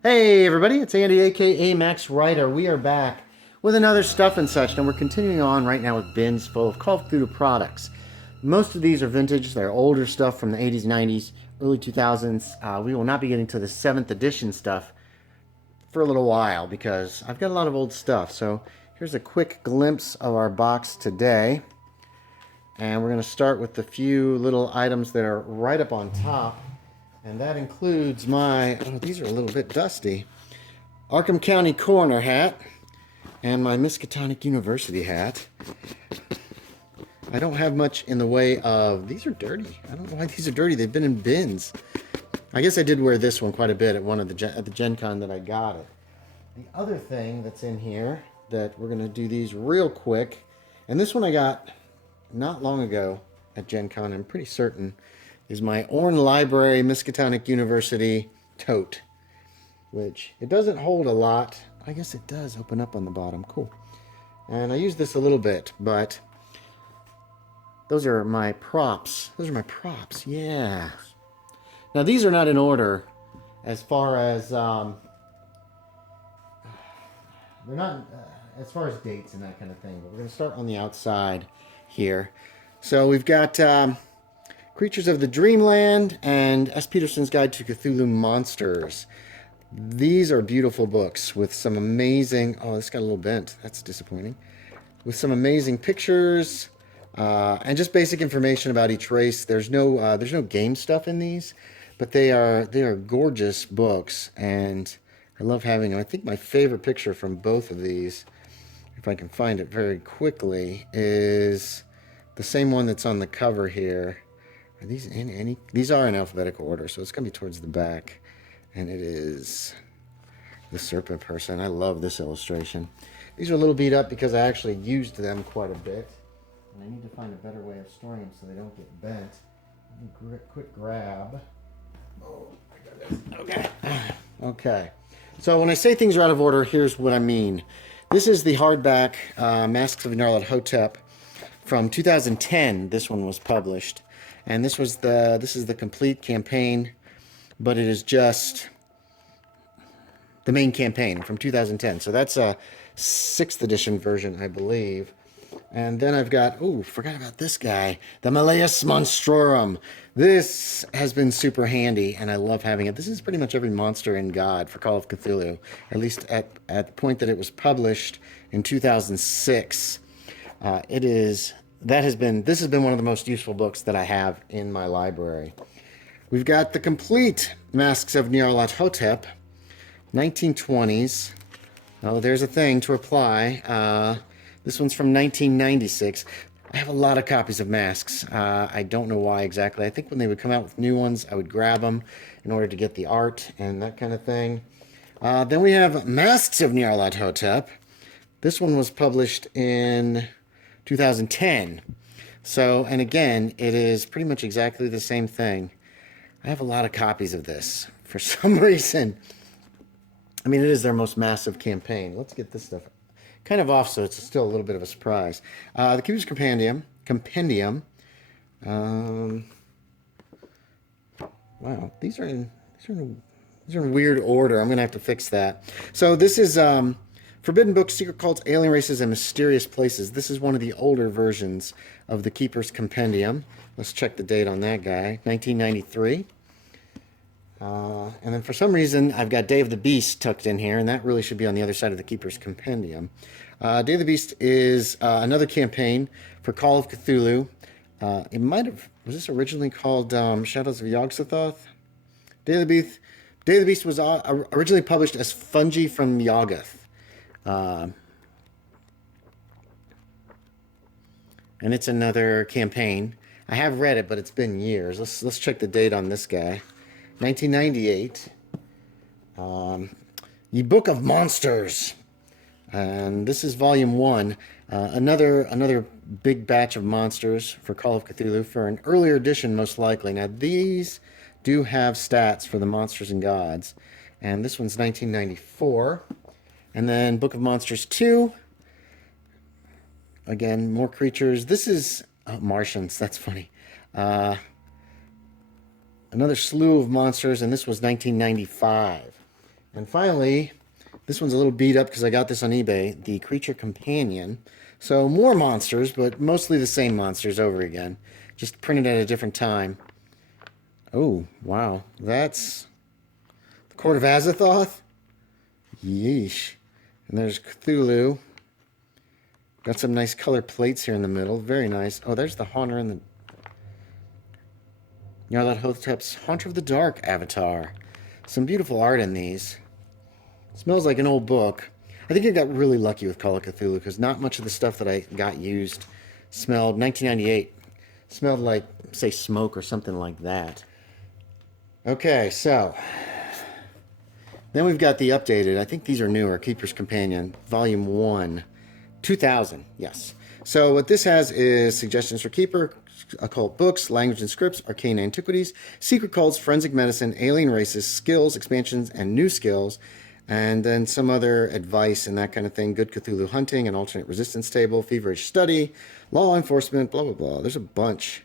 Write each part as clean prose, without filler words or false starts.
Hey everybody, it's Andy aka Max Writer. We are back with another Stuff and Such, and we're continuing on right now with bins full of Call of Cthulhu products. Most of these are vintage, they're older stuff from the 80s, 90s, early 2000s. We will not be getting to the 7th edition stuff for a little while because I've got a lot of old stuff. So here's a quick glimpse of our box today. And we're going to start with the few little items that are right up on top. And that includes my, oh, these are a little bit dusty, Arkham County Coroner hat and my Miskatonic University hat. I don't have much in the way of, these are dirty. I don't know why these are dirty. They've been in bins. I guess I did wear this one quite a bit at at the Gen Con that I got it. The other thing that's in here that we're going to do these real quick, and this one I got not long ago at Gen Con, I'm pretty certain, is my Orne Library Miskatonic University tote, which it doesn't hold a lot. I guess it does open up on the bottom. Cool. And I use this a little bit, but those are my props. Those are my props, yeah. Now these are not in order as far as, they're not as far as dates and that kind of thing, but we're going to start on the outside here. So we've got Creatures of the Dreamland and S. Peterson's Guide to Cthulhu Monsters. These are beautiful books with some amazing... Oh, this got a little bent. That's disappointing. With some amazing pictures and just basic information about each race. There's no game stuff in these, but they are gorgeous books, and I love having them. I think my favorite picture from both of these, if I can find it very quickly, is the same one that's on the cover here. Are these in any? These are in alphabetical order, so it's going to be towards the back. And it is the serpent person. I love this illustration. These are a little beat up because I actually used them quite a bit. And I need to find a better way of storing them so they don't get bent. Quick grab. Oh, I got this. Okay. Okay. So when I say things are out of order, here's what I mean. This is the hardback Masks of Nyarlathotep from 2010. This one was published. And this is the complete campaign, but it is just the main campaign from 2010. So that's a 6th edition version, I believe. And then I've got, oh, forgot about this guy, the Malleus Monstrorum. This has been super handy, and I love having it. This is pretty much every monster in God for Call of Cthulhu, at least at the point that it was published in 2006. This has been one of the most useful books that I have in my library. We've got the complete Masks of Nyarlathotep, 1920s. Oh, there's a thing to apply. This one's from 1996. I have a lot of copies of Masks. I don't know why exactly. I think when they would come out with new ones, I would grab them in order to get the art and that kind of thing. Then we have Masks of Nyarlathotep. This one was published in 2010. So, and again, it is pretty much exactly the same thing. I have a lot of copies of this for some reason. I mean, it is their most massive campaign. Let's get this stuff kind of off so it's still a little bit of a surprise. The Keeper's Compendium. Wow, these are in weird order. I'm going to have to fix that. So this is Forbidden Books, Secret Cults, Alien Races, and Mysterious Places. This is one of the older versions of the Keeper's Compendium. Let's check the date on that guy. 1993. And then for some reason, I've got Day of the Beast tucked in here, and that really should be on the other side of the Keeper's Compendium. Day of the Beast is another campaign for Call of Cthulhu. Was this originally called Shadows of Yog-Sothoth? Day of the Beast was originally published as Fungi from Yoggoth. And it's another campaign. I have read it, but it's been years. Let's check the date on this guy. 1998. The Book of Monsters. And this is volume 1. Another big batch of monsters for Call of Cthulhu for an earlier edition, most likely. Now, these do have stats for the monsters and gods. And this one's 1994. And then Book of Monsters 2. Again, more creatures. This is Martians. That's funny. Another slew of monsters, and this was 1995. And finally, this one's a little beat up because I got this on eBay, the Creature Companion. So more monsters, but mostly the same monsters over again. Just printed at a different time. Oh, wow. That's the Court of Azathoth. Yeesh. And there's Cthulhu. Got some nice color plates here in the middle. Very nice. Oh, there's the Haunter and the Nyarlathotep's Haunter of the Dark avatar. Some beautiful art in these. Smells like an old book. I think I got really lucky with Call of Cthulhu because not much of the stuff that I got used smelled, 1998, smelled like, say, smoke or something like that. Okay, so then we've got the updated, I think these are newer, Keeper's Companion, Volume 1, 2000, yes. So what this has is suggestions for Keeper, occult books, language and scripts, arcane antiquities, secret cults, forensic medicine, alien races, skills, expansions, and new skills, and then some other advice and that kind of thing. Good Cthulhu hunting, an alternate resistance table, feverish study, law enforcement, blah, blah, blah. There's a bunch.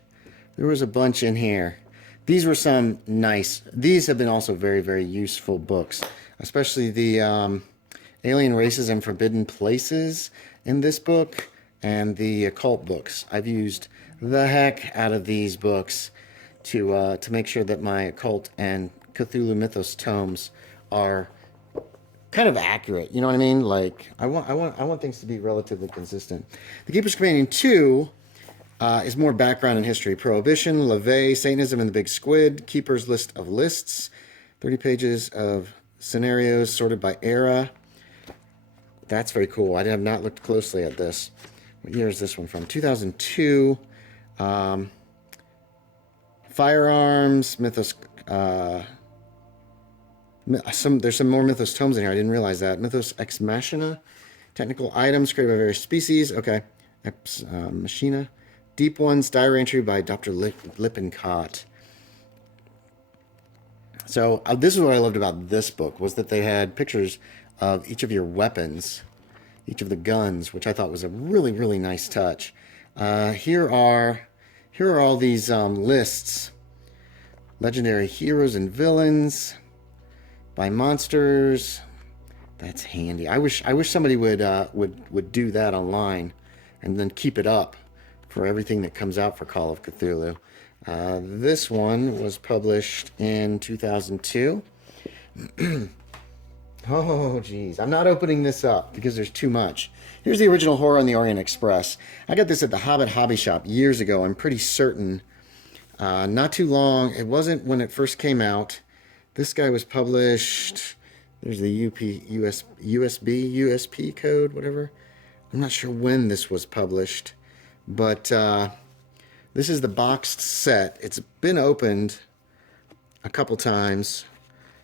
There was a bunch in here. These were some nice. These have been also very, very useful books, especially the alien races and forbidden places in this book and the occult books. I've used the heck out of these books to make sure that my occult and Cthulhu Mythos tomes are kind of accurate. You know what I mean? Like I want things to be relatively consistent. The Keeper's Companion 2 is more background and history. Prohibition, LaVey, Satanism and the Big Squid, Keeper's List of Lists, 30 pages of scenarios sorted by era. That's very cool. I have not looked closely at this. What year is this one from? 2002. Firearms, Mythos. There's some more Mythos tomes in here. I didn't realize that. Mythos Ex Machina. Technical items created by various species. Okay. Ex Machina. Deep Ones, diary entry by Dr. Lippincott. So this is what I loved about this book, was that they had pictures of each of your weapons, each of the guns, which I thought was a really, really nice touch. Here are all these lists. Legendary heroes and villains by monsters. That's handy. I wish somebody would do that online and then keep it up for everything that comes out for Call of Cthulhu. This one was published in 2002. Oh, geez. I'm not opening this up because there's too much. Here's the original Horror on the Orient Express. I got this at the Hobbit Hobby Shop years ago. I'm pretty certain. Not too long. It wasn't when it first came out. This guy was published. There's the USP code, whatever. I'm not sure when this was published. But this is the boxed set. It's been opened a couple times.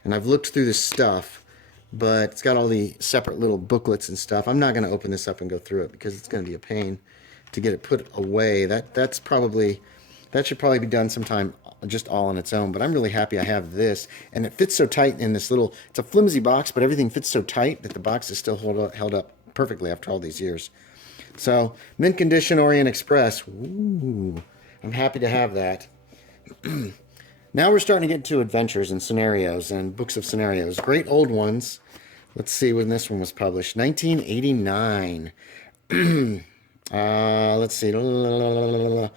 And I've looked through this stuff. But it's got all the separate little booklets and stuff. I'm not going to open this up and go through it because it's going to be a pain to get it put away. That should probably be done sometime just all on its own. But I'm really happy I have this. And it fits so tight in this little... It's a flimsy box, but everything fits so tight that the box is still held up perfectly after all these years. So, mint condition Orient Express. Ooh, I'm happy to have that. Now we're starting to get into adventures and scenarios and books of scenarios. Great old ones. Let's see when this one was published. 1989. Let's see. The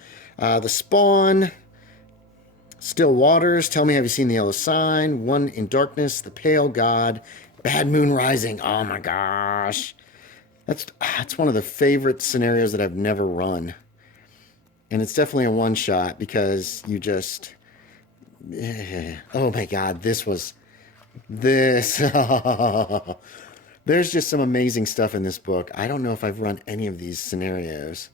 Spawn. Still Waters. Tell Me, Have You Seen the Yellow Sign? One in Darkness. The Pale God. Bad Moon Rising. Oh my gosh. That's one of the favorite scenarios that I've never run. And it's definitely a one-shot because you just... Oh my god, this. There's just some amazing stuff in this book. I don't know if I've run any of these scenarios.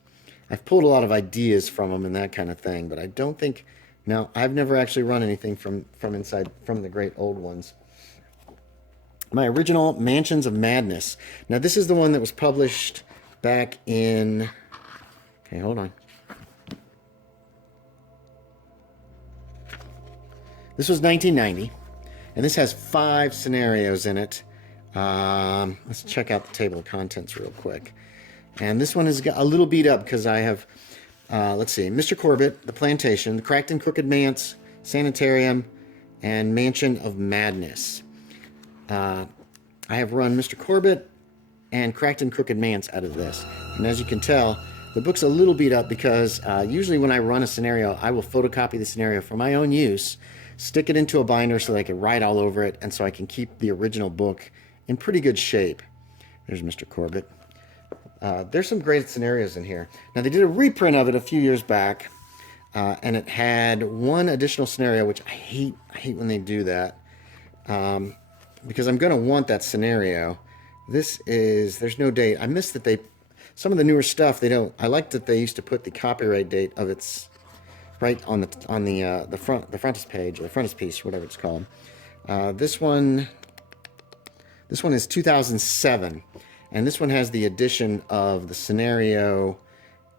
I've pulled a lot of ideas from them and that kind of thing, but I don't think... No, I've never actually run anything from the great old ones. My original Mansions of Madness. Now this is the one that was published back in... Okay, hold on. This was 1990, and this has 5 scenarios in it. Let's check out the table of contents real quick. And this one is a little beat up because I have, let's see, Mr. Corbett, The Plantation, The Cracked and Crooked Manse, Sanitarium, and Mansion of Madness. I have run Mr. Corbett and Cracked and Crooked Mance out of this. And as you can tell, the book's a little beat up because usually when I run a scenario, I will photocopy the scenario for my own use, stick it into a binder so that I can write all over it, and so I can keep the original book in pretty good shape. There's Mr. Corbett. There's some great scenarios in here. Now, they did a reprint of it a few years back, and it had one additional scenario, which I hate when they do that, because I'm going to want that scenario. There's no date. I missed that some of the newer stuff, they don't. I like that they used to put the copyright date of its right on the frontispiece, or the frontispiece, whatever it's called. This one is 2007, and this one has the addition of the scenario,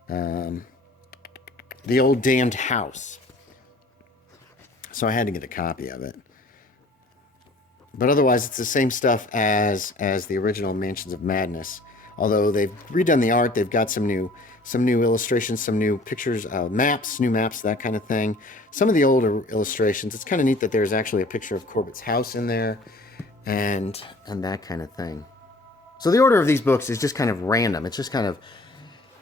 The Old Damned House. So I had to get a copy of it. But otherwise, it's the same stuff as the original Mansions of Madness. Although they've redone the art, they've got some new illustrations, some new pictures, new maps, that kind of thing. Some of the older illustrations, it's kind of neat that there's actually a picture of Corbett's house in there, and that kind of thing. So the order of these books is just kind of random. It's just kind of,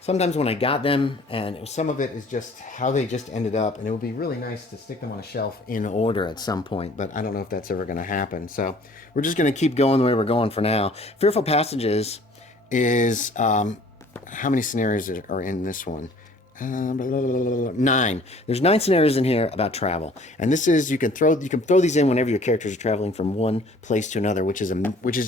sometimes when I got them, and some of it is just how they just ended up, and it would be really nice to stick them on a shelf in order at some point, but I don't know if that's ever going to happen. So we're just going to keep going the way we're going for now. Fearful Passages is, how many scenarios are in this one? 9. There's 9 scenarios in here about travel, and this is you can throw these in whenever your characters are traveling from one place to another, which is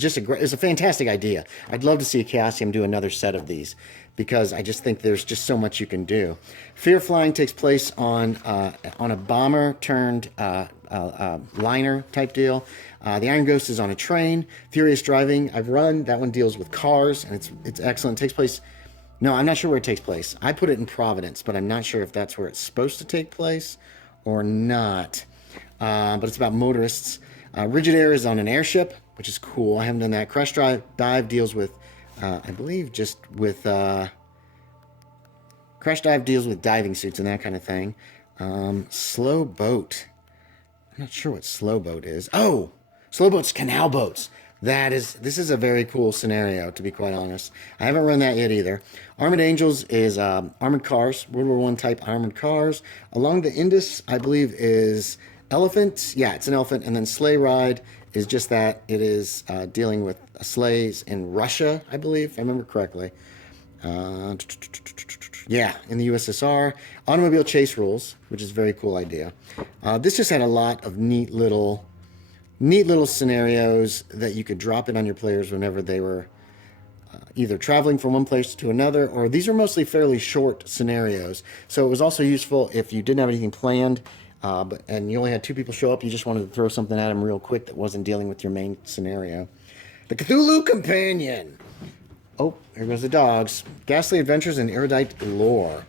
just it's a fantastic idea. I'd love to see Chaosium do another set of these because I just think there's just so much you can do. Fear Flying takes place on a bomber turned liner type deal. The Iron Ghost is on a train. Furious Driving I've run. That one deals with cars, and it's excellent. It takes place. No, I'm not sure where it takes place. I put it in Providence, but I'm not sure if that's where it's supposed to take place or not. But it's about motorists. Rigid Air is on an airship, which is cool. I haven't done that. Crash Dive deals with, I believe, just with... Crash Dive deals with diving suits and that kind of thing. Slow Boat. I'm not sure what Slow Boat is. Oh! Slow Boat's canal boats. This is a very cool scenario, to be quite honest. I haven't run that yet either. Armored Angels is armored cars, World War I type armored cars. Along the Indus, I believe, is elephant. Yeah, it's an elephant. And then Sleigh Ride is just that. It is dealing with sleighs in Russia, I believe, if I remember correctly. Yeah, in the USSR. Automobile Chase Rules, which is a very cool idea. This just had a lot of neat little scenarios that you could drop in on your players whenever they were either traveling from one place to another, or these are mostly fairly short scenarios. So it was also useful if you didn't have anything planned, and you only had 2 people show up, you just wanted to throw something at them real quick that wasn't dealing with your main scenario. The Cthulhu Companion. Oh, here goes the dogs. Ghastly Adventures and Erudite Lore.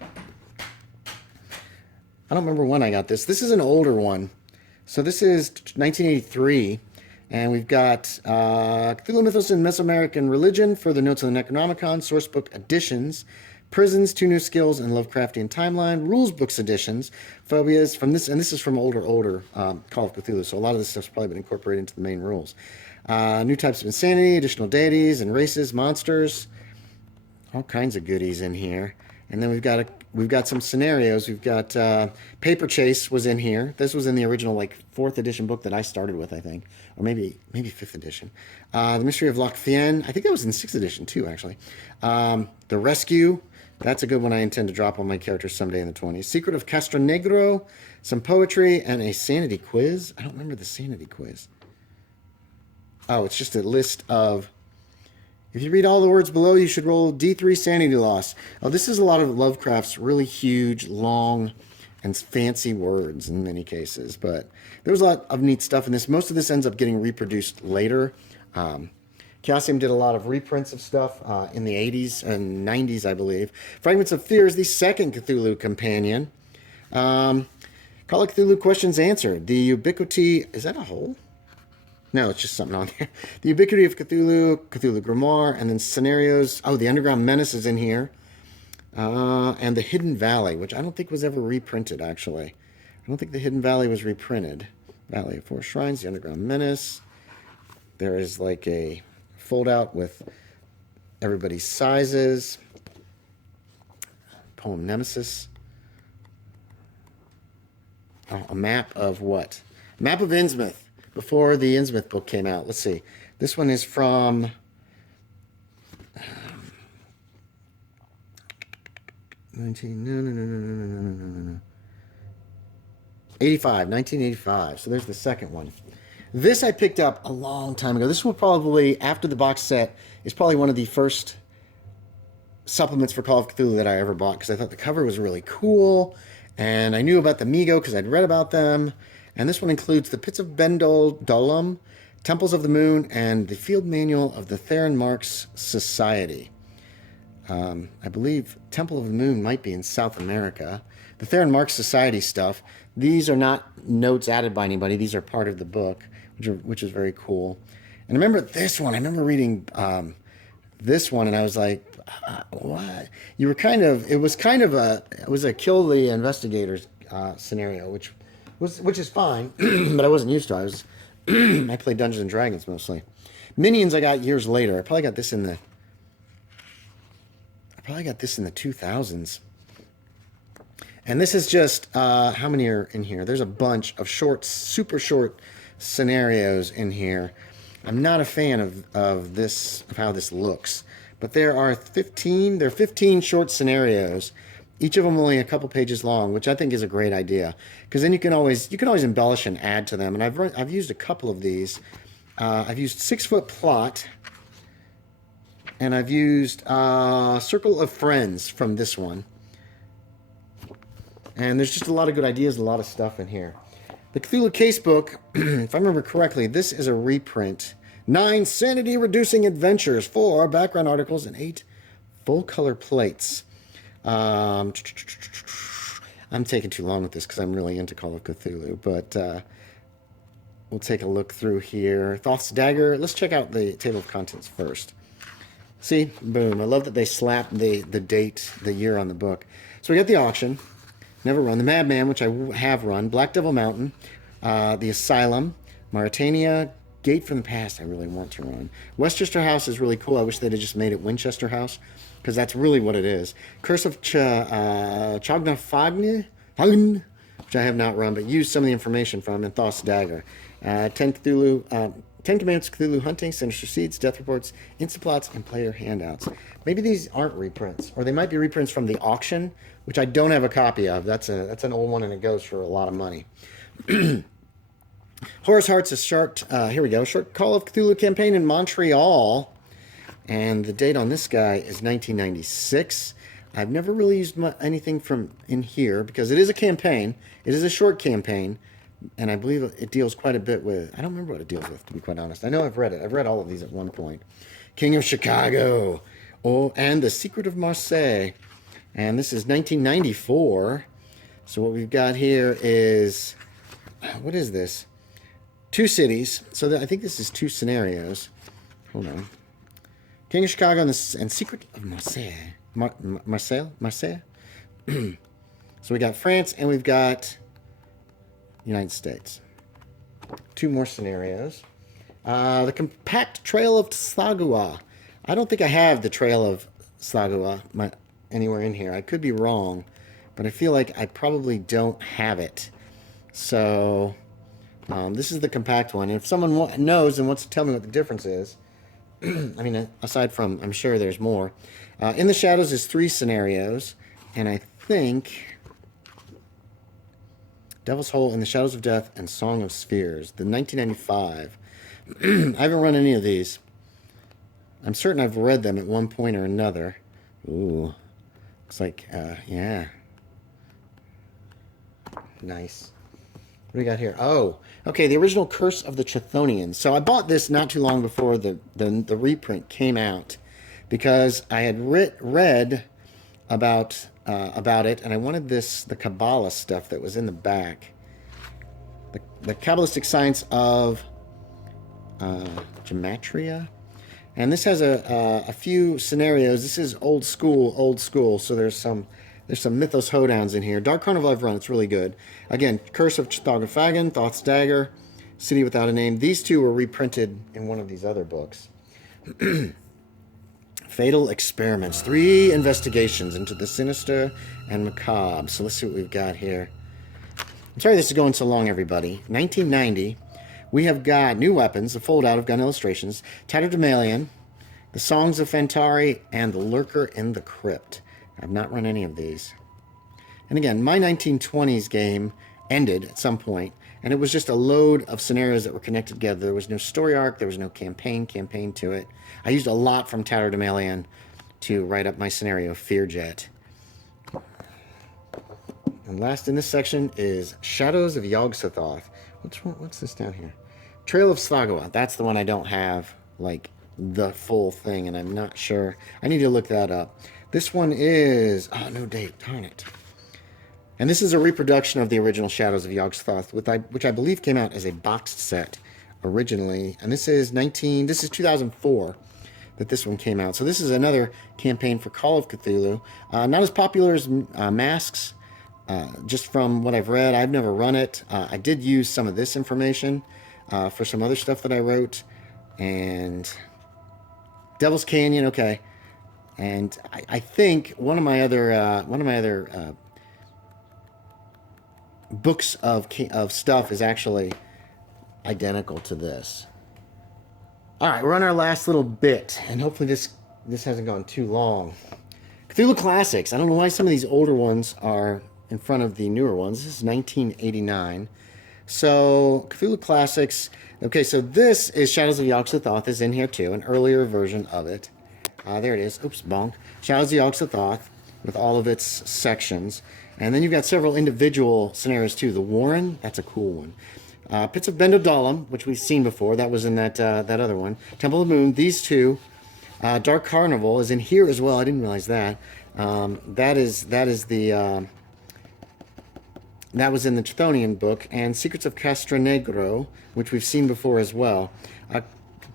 I don't remember when I got this. This is an older one. So this is 1983, and we've got Cthulhu Mythos and Mesoamerican Religion, Further Notes on the Necronomicon, Sourcebook Editions, Prisons, 2 New Skills, and Lovecraftian Timeline, Rules Books Editions, Phobias, from this, and this is from older Call of Cthulhu, so a lot of this stuff's probably been incorporated into the main rules. New Types of Insanity, Additional Deities and Races, Monsters, all kinds of goodies in here. And then we've got some scenarios. We've got Paper Chase was in here. This was in the original 4th edition book that I started with, I think, or maybe 5th edition. The Mystery of Loch Fien. I think that was in 6th edition too, actually. The Rescue. That's a good one I intend to drop on my characters someday in the 20s. Secret of Castro Negro. Some poetry and a sanity quiz. I don't remember the sanity quiz. Oh, it's just a list of... If you read all the words below, you should roll D3 sanity loss. Oh, this is a lot of Lovecraft's really huge, long, and fancy words in many cases. But there was a lot of neat stuff in this. Most of this ends up getting reproduced later. Chaosium did a lot of reprints of stuff in the 80s and 90s, I believe. Fragments of Fear is the second Cthulhu companion. Call of Cthulhu questions answered. The ubiquity... Is that a hole? No, it's just something on there. The Ubiquity of Cthulhu, Cthulhu Grimoire, and then scenarios. Oh, the Underground Menace is in here. And the Hidden Valley, which I don't think was ever reprinted, actually. I don't think the Hidden Valley was reprinted. Valley of Four Shrines, the Underground Menace. There is like a fold-out with everybody's sizes. Poem Nemesis. Oh, a map of what? Map of Innsmouth, before the Innsmouth book came out. Let's see. This one is from 1985. So there's the second one. This I picked up a long time ago. This was probably, after the box set, is probably one of the first supplements for Call of Cthulhu that I ever bought, because I thought the cover was really cool, and I knew about the Migo because I'd read about them. And this one includes the Pits of Dolam, Temples of the Moon, and the Field Manual of the Theron Marks Society. I believe Temple of the Moon might be in South America. The Theron Marks Society stuff, these are not notes added by anybody. These are part of the book, which is very cool. And I remember this one. I remember reading this one, and I was like, what? You were kind of, it was a kill the investigators scenario, which is fine, but I wasn't used to. I played Dungeons and Dragons mostly. Minions I got years later. I probably got this in the 2000s. And this is just, how many are in here? There's a bunch of short, super short scenarios in here. I'm not a fan of how this looks. But there are 15 short scenarios, each of them only a couple pages long, which I think is a great idea, because then you can always embellish and add to them. And I've used a couple of these. I've used 6 Foot Plot, and I've used Circle of Friends from this one. And there's just a lot of good ideas, a lot of stuff in here. The Cthulhu Casebook, if I remember correctly, this is a reprint. 9 sanity-reducing adventures, 4 background articles, and 8 full-color plates. I'm taking too long with this because I'm really into Call of Cthulhu, but we'll take a look through here. Thoth's Dagger. Let's check out the table of contents first. See? Boom. I love that they slapped the date, the year on the book. So we got the auction. Never run. The Madman, which I have run. Black Devil Mountain. The Asylum. Mauritania. Gate from the Past, I really want to run. Westchester House is really cool. I wish they'd have just made it Winchester House, because that's really what it is. Curse of Chognafagni, which I have not run, but used some of the information from, and Thoth's Dagger. 10 Commandments Cthulhu Hunting, Sinister Seeds, Death Reports, Instaplots, and Player Handouts. Maybe these aren't reprints, or they might be reprints from the auction, which I don't have a copy of. That's an old one, and it goes for a lot of money. Horus Hearts is short, here we go, short Call of Cthulhu campaign in Montreal. And the date on this guy is 1996. I've never really used anything from in here because it is a campaign. It is a short campaign. And I believe it deals quite a bit with, I don't remember what it deals with, to be quite honest. I know I've read it. I've read all of these at one point. King of Chicago. Oh, and The Secret of Marseille. And this is 1994. So what we've got here is, what is this? 2 cities. So I think this is 2 scenarios. Hold on. King of Chicago and Secret of Marseille. Marseille? So we got France and we've got United States. 2 more scenarios. The Compact Trail of Tzagua. I don't think I have the Trail of Tzagua anywhere in here. I could be wrong, but I feel like I probably don't have it. So this is the compact one. And if someone knows and wants to tell me what the difference is, I mean, aside from, I'm sure there's more. In the Shadows is 3 scenarios, and I think Devil's Hole, In the Shadows of Death, and Song of Spheres, the 1995. I haven't run any of these. I'm certain I've read them at one point or another. Ooh, looks like, yeah. Nice. What do we got here? Oh, okay, the original Curse of the Chthonians. So I bought this not too long before the reprint came out because I had read about it, and I wanted the Kabbalah stuff that was in the back. The Kabbalistic science of gematria. And this has a few scenarios. This is old school, so there's some Mythos Hoedowns in here. Dark Carnival I've run, it's really good. Again, Curse of Chthagophagan, Thoth's Dagger, City Without a Name. These two were reprinted in one of these other books. Fatal Experiments. 3 investigations into the sinister and macabre. So let's see what we've got here. I'm sorry this is going so long, everybody. 1990. We have got New Weapons, the fold-out of gun illustrations, Tatterdemalion, The Songs of Fantari, and The Lurker in the Crypt. I've not run any of these. And again, my 1920s game ended at some point, and it was just a load of scenarios that were connected together. There was no story arc, there was no campaign to it. I used a lot from Tatterdemalion to write up my scenario, Fearjet. And last in this section is Shadows of Yog-Sothoth. What's this down here? Trail of Slagawa. That's the one I don't have, like, the full thing, and I'm not sure. I need to look that up. This one is... oh, no date. Darn it. And this is a reproduction of the original Shadows of Yog-Sothoth, which I believe came out as a boxed set originally. And this is 2004 that this one came out. So this is another campaign for Call of Cthulhu. Not as popular as Masks, just from what I've read. I've never run it. I did use some of this information for some other stuff that I wrote. And Devil's Canyon, okay. And I think one of my other books of stuff is actually identical to this. All right, we're on our last little bit, and hopefully this hasn't gone too long. Cthulhu Classics. I don't know why some of these older ones are in front of the newer ones. This is 1989. So Cthulhu Classics. Okay, so this is Shadows of Yog-Sothoth is in here too, an earlier version of it. There it is. Oops, bonk. Shadows of Yog-Sothoth with all of its sections. And then you've got several individual scenarios too. The Warren, that's a cool one. Pits of Bendodalam, which we've seen before. That was in that other one. Temple of the Moon, these two. Dark Carnival is in here as well. I didn't realize that. That was in the Chthonian book. And Secrets of Castronegro, which we've seen before as well.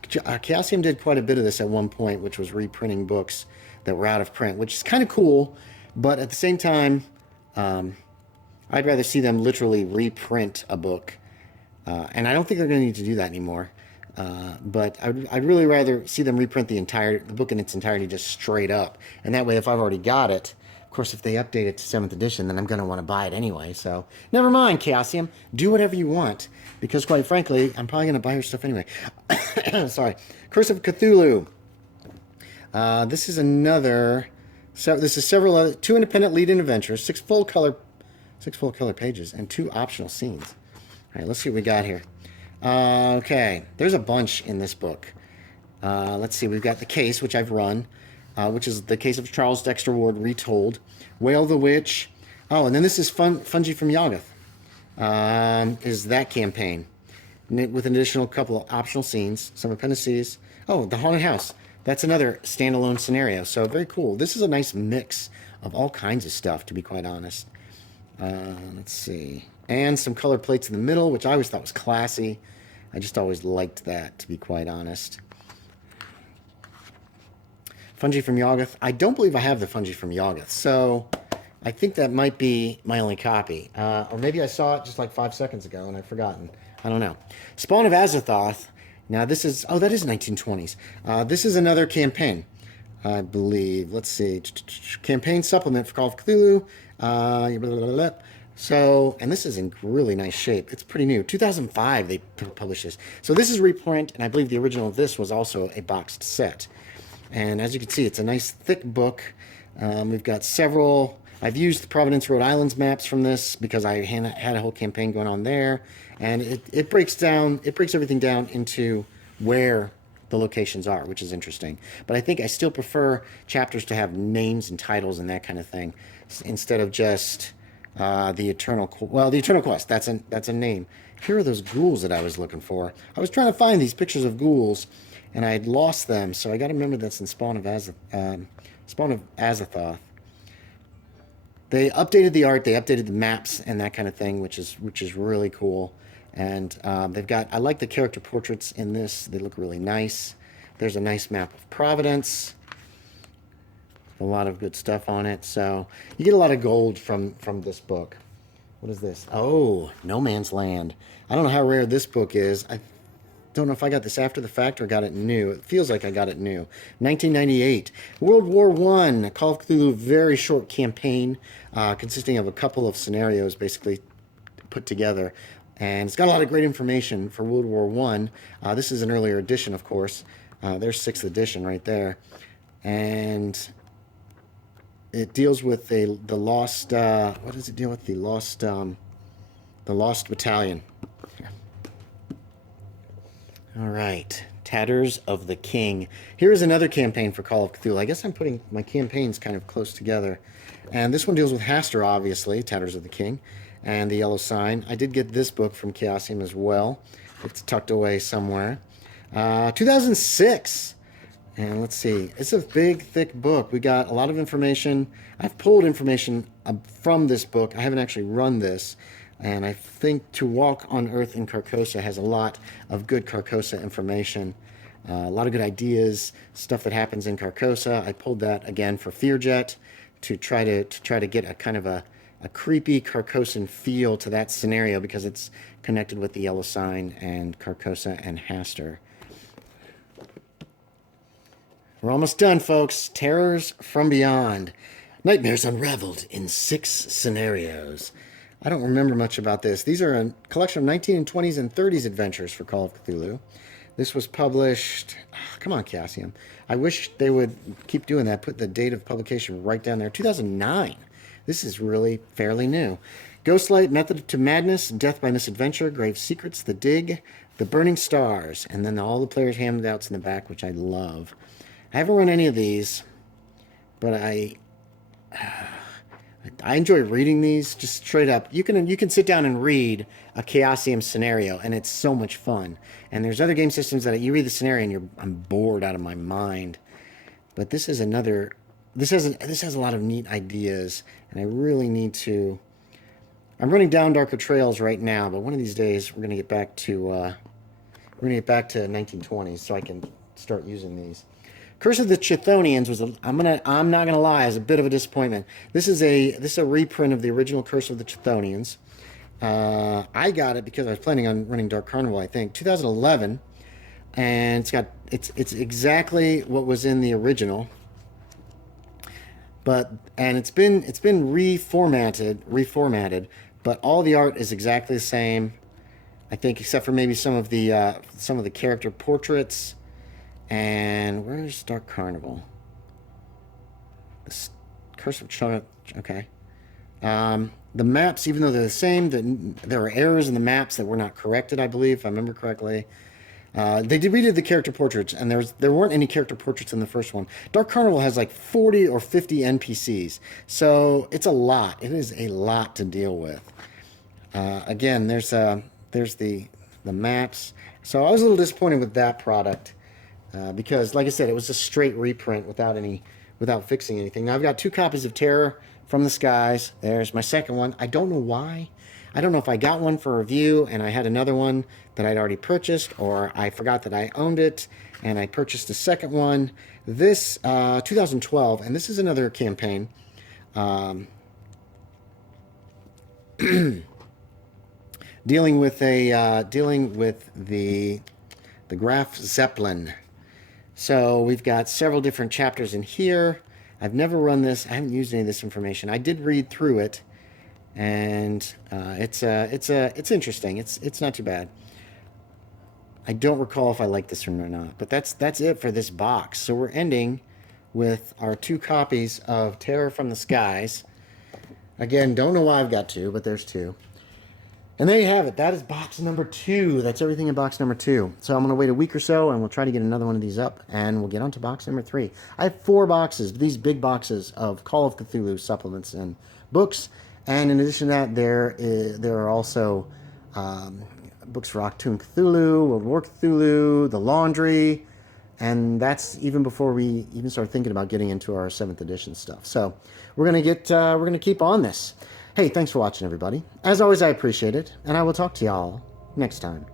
Chaosium did quite a bit of this at one point, which was reprinting books that were out of print, which is kind of cool. But at the same time, I'd rather see them literally reprint a book. And I don't think they're going to need to do that anymore. But I'd really rather see them reprint the book in its entirety just straight up. And that way, if I've already got it, of course, if they update it to 7th edition, then I'm going to want to buy it anyway. So never mind, Chaosium. Do whatever you want. Because quite frankly, I'm probably going to buy your stuff anyway. Sorry. Curse of Cthulhu. This is another... So this is several other... 2 independent lead-in adventures, 6 full color pages, and 2 optional scenes. All right, let's see what we got here. Okay, there's a bunch in this book. Let's see, we've got The Case, which I've run, which is the case of Charles Dexter Ward retold. Whale the Witch. Oh, and then this is Fungi from Yoggoth. Is that campaign. With an additional couple of optional scenes, some appendices. Oh, The Haunted House. That's another standalone scenario, so very cool. This is a nice mix of all kinds of stuff, to be quite honest. Let's see. And some color plates in the middle, which I always thought was classy. I just always liked that, to be quite honest. Fungi from Yoggoth. I don't believe I have the Fungi from Yoggoth, so I think that might be my only copy. Or maybe I saw it just like 5 seconds ago and I've forgotten. I don't know. Spawn of Azathoth. Now this is... oh, that is 1920s. This is another campaign, I believe. Let's see. Campaign supplement for Call of Cthulhu. So, and this is in really nice shape. It's pretty new. 2005 they published this. So this is reprint, and I believe the original of this was also a boxed set. And as you can see, it's a nice thick book. We've got several... I've used the Providence, Rhode Island's maps from this because I had a whole campaign going on there. And it breaks everything down into where the locations are, which is interesting. But I think I still prefer chapters to have names and titles and that kind of thing instead of just... the Eternal Quest, that's a name. Here are those ghouls that I was looking for. I was trying to find these pictures of ghouls, and I had lost them, so I got to remember that's in Spawn of Azathoth. They updated the art, they updated the maps and that kind of thing, which is really cool. And they've got... I like the character portraits in this. They look really nice. There's a nice map of Providence. A lot of good stuff on it, so you get a lot of gold from this book. What is this? Oh, No Man's Land. I don't know how rare this book is. I don't know if I got this after the fact or got it new. It feels like I got it new. 1998. World War I. Call of Cthulhu, very short campaign consisting of a couple of scenarios basically put together. And it's got a lot of great information for World War One. This is an earlier edition, of course. There's 6th edition right there. And it deals with the lost, what does it deal with? The lost battalion. All right, Tatters of the King. Here is another campaign for Call of Cthulhu. I guess I'm putting my campaigns kind of close together. And this one deals with Hastur, obviously, Tatters of the King, and the Yellow Sign. I did get this book from Chaosium as well. It's tucked away somewhere. 2006. And let's see. It's a big, thick book. We got a lot of information. I've pulled information from this book. I haven't actually run this. And I think To Walk on Earth in Carcosa has a lot of good Carcosa information. A lot of good ideas, stuff that happens in Carcosa. I pulled that again for Fearjet to try to get a kind of a creepy Carcosan feel to that scenario because it's connected with the Yellow Sign and Carcosa and Hastur. We're almost done, folks. Terrors from Beyond. Nightmares unraveled in 6 scenarios. I don't remember much about this. These are a collection of 19 and 20s and 30s adventures for Call of Cthulhu. This was published... come on, Chaosium. I wish they would keep doing that. Put the date of publication right down there. 2009. This is really fairly new. Ghostlight, Method to Madness, Death by Misadventure, Grave Secrets, The Dig, The Burning Stars, and then all the players' handouts in the back, which I love. I haven't run any of these, but I enjoy reading these just straight up. You can sit down and read a Chaosium scenario, and it's so much fun. And there's other game systems that you read the scenario and I'm bored out of my mind. But this is another. This has a lot of neat ideas, and I really need to. I'm running down darker trails right now, but one of these days we're gonna get back to 1920s, so I can start using these. Curse of the Chthonians was I'm not gonna lie, is a bit of a disappointment. This is a reprint of the original Curse of the Chthonians. I got it because I was planning on running Dark Carnival, I think, 2011, and it's exactly what was in the original. And it's been reformatted, but all the art is exactly the same, I think, except for maybe some of the character portraits. And where's Dark Carnival? This Curse of okay. The maps, even though they're the same, there are errors in the maps that were not corrected, I believe, if I remember correctly. They redid the character portraits, and there weren't any character portraits in the first one. Dark Carnival has like 40 or 50 NPCs, so it's a lot. It is a lot to deal with. Again, there's the maps. So I was a little disappointed with that product because, like I said, it was a straight reprint without fixing anything. Now I've got 2 copies of Terror from the Skies. There's my second one. I don't know why. I don't know if I got one for review and I had another one that I'd already purchased, or I forgot that I owned it and I purchased a second one. This 2012, and this is another campaign. Dealing with the Graf Zeppelin. So we've got several different chapters in here. I've never run this. I haven't used any of this information. I did read through it. And it's interesting. It's not too bad. I don't recall if I like this one or not, but that's it for this box. So we're ending with our 2 copies of Terror from the Skies. Again, don't know why I've got 2, but there's 2. And there you have it. That is box number 2. That's everything in box number 2. So I'm going to wait a week or so, and we'll try to get another one of these up, and we'll get on to box number 3. I have 4 boxes, these big boxes of Call of Cthulhu supplements and books. And in addition to that, there are also books for Achtung Cthulhu, World War Cthulhu, The Laundry, and that's even before we even start thinking about getting into our 7th edition stuff. So we're gonna keep on this. Hey, thanks for watching, everybody. As always, I appreciate it, and I will talk to y'all next time.